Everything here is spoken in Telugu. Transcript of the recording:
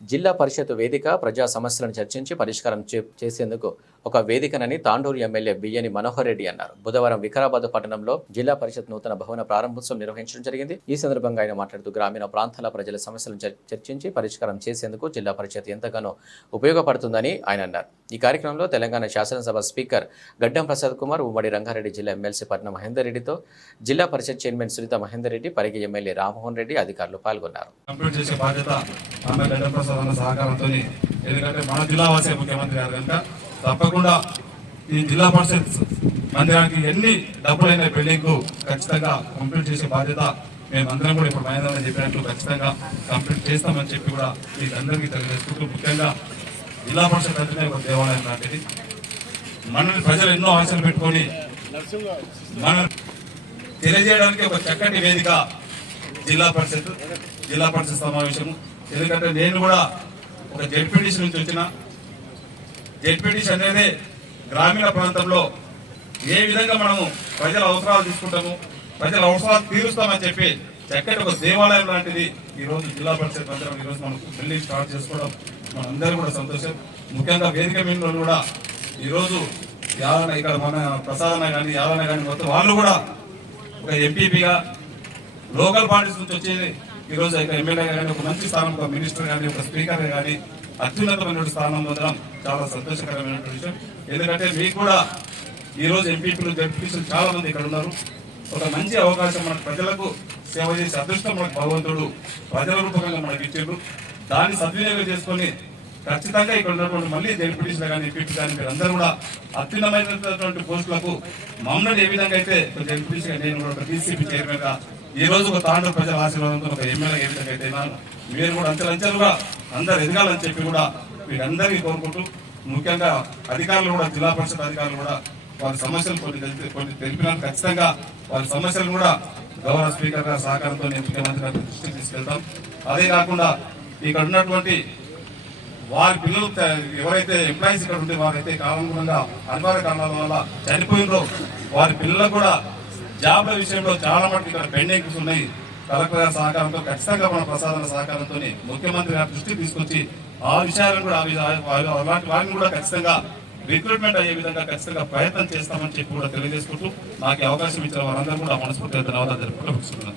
జిల్లా పరిషత్ వేదిక ప్రజా సమస్యలను చర్చించి పరిష్కారం చేసేందుకు ఒక వేదికనని తాండూరు ఎమ్మెల్యే బియ్యని మనోహర్ రెడ్డి అన్నారు. బుధవారం వికారాబాద్ పట్టణంలో జిల్లా పరిషత్ నూతన భవన ప్రారంభోత్సవం నిర్వహించడం జరిగింది. ఈ సందర్భంగా ఆయన మాట్లాడుతూ గ్రామీణ ప్రాంతాల ప్రజల సమస్యలను చర్చించి పరిష్కారం చేసేందుకు జిల్లా పరిషత్ ఎంతగానో ఉపయోగపడుతుందని ఆయన అన్నారు. ఈ కార్యక్రమంలో తెలంగాణ శాసనసభ స్పీకర్ గడ్డం ప్రసాద్ కుమార్, ఉమ్మడి రంగారెడ్డి జిల్లా ఎమ్మెల్సీ పట్నం మహేందర్ రెడ్డితో జిల్లా పరిషత్ చైర్మన్ సునీత మహేందర్ రెడ్డి, పరిగి ఎమ్మెల్యే రామ్మోహన్ రెడ్డి అధికారులు పాల్గొన్నారు. సహకారంతో ఎందుకంటే మన జిల్లా వాసే ముఖ్యమంత్రి గారు కనుక తప్పకుండా ఈ జిల్లా పరిషత్ మందిరానికి ఎన్ని డబ్బులైన బిల్డింగ్ ఖచ్చితంగా కంప్లీట్ చేసే బాధ్యత మేమందరం కూడా ఇప్పుడు మహేంద్ర చెప్పినట్లు ఖచ్చితంగా కంప్లీట్ చేస్తామని చెప్పి కూడా మీకు అందరికీ తెలియజేసుకుంటూ, ముఖ్యంగా జిల్లా పరిషత్ అంటేనే ఒక దేవాలయం లాంటిది. మనల్ని ప్రజలు ఎన్నో ఆశలు పెట్టుకొని మనం తెలియజేయడానికి ఒక చక్కటి వేదిక జిల్లా పరిషత్ సమావేశము. ఎందుకంటే నేను కూడా ఒక జెడ్పీటీసీ నుంచి వచ్చిన జెడ్పీటీసీ అనేది గ్రామీణ ప్రాంతంలో ఏ విధంగా మనము ప్రజల అవసరాలు తీసుకుంటాము, ప్రజల అవసరాలు తీరుస్తామని చెప్పి చక్కటి ఒక దేవాలయం లాంటిది ఈరోజు జిల్లా పరిషత్ మందిరం ఈరోజు మనం బిల్డింగ్ స్టార్ట్ చేసుకోవడం మనందరూ కూడా సంతోషం. ముఖ్యంగా వేదిక మీద కూడా ఈరోజు యాదన ఇక్కడ మన ప్రసాదన కానీ యాదన కానీ మొత్తం వాళ్ళు కూడా ఒక ఎంపీపీగా లోకల్ పార్టీస్ నుంచి వచ్చి ఈరోజు ఇక్కడ ఎమ్మెల్యేగా కానీ ఒక మంచి స్థానం, ఒక మినిస్టర్ కానీ ఒక స్పీకర్ కానీ అత్యున్నతమైన స్థానం పొందడం చాలా సంతోషకరమైన విషయం. ఎందుకంటే మీకు కూడా ఈరోజు ఎంపీపీలు జడ్పీలు చాలా మంది ఇక్కడ ఉన్నారు. ఒక మంచి అవకాశం మన ప్రజలకు సేవ చేసే అదృష్టం మనకు భగవంతుడు ప్రజల రూపంగా మనకి ఇచ్చారు. దాన్ని సద్వినియోగం చేసుకొని ఖచ్చితంగా ఇక్కడ ఉన్నటువంటి మళ్ళీ జడ్పీటీసీలు కానీ ఎంపీపీ కానీ మీరు అందరూ కూడా అత్యున్నతమైనటువంటి పోస్టులకు మమ్మల్ని ఏ విధంగా అయితే జడ్పీటీసీగా నేను ఒక డీసీపీ చైర్మన్ గా ఈ రోజు ఒక తాండూరు ప్రజల ఆశీర్వాదంతో ఒక ఎమ్మెల్యే ఏ విధంగా అయితే మీరు కూడా అంచెలంచెలుగా అందరు ఎదగాలని చెప్పి కూడా మీరందరికీ కోరుకుంటూ, ముఖ్యంగా అధికారులు కూడా జిల్లా పరిషత్ అధికారులు కూడా వారి సమస్యలు కొన్ని తెలిపినారు. ఖచ్చితంగా వారి సమస్యలు కూడా గౌరవ స్పీకర్ గారి సహకారంతో ముఖ్యమంత్రి గారి దృష్టికి తీసుకెళ్తాం. అదే కాకుండా ఇక్కడ ఉన్నటువంటి వారి పిల్లలు ఎవరైతే ఎంప్లాయీస్ ఇక్కడ ఉంటే వారైతే కాలానుగుణంగా అనివార్య కారణాల వల్ల చనిపోయినరో వారి పిల్లలకు కూడా జాబ్ల విషయంలో చాలా మటుకు ఇక్కడ పెండింగ్స్ ఉన్నాయి. కలెక్టర్ గారి సహకారంతో ఖచ్చితంగా మన ప్రసాదన సహకారంతో ముఖ్యమంత్రి గారి దృష్టికి తీసుకొచ్చి ఆ విషయాలను కూడా అలాంటి వారిని కూడా ఖచ్చితంగా రిక్రూట్మెంట్ అయ్యే విధంగా ఖచ్చితంగా ప్రయత్నం చేస్తామని చెప్పి కూడా తెలియజేసుకుంటూ నాకు అవకాశం ఇచ్చిన వారందరూ కూడా మనస్ఫూర్తిగా ధన్యవాదాలు తెలుపుకుంటూ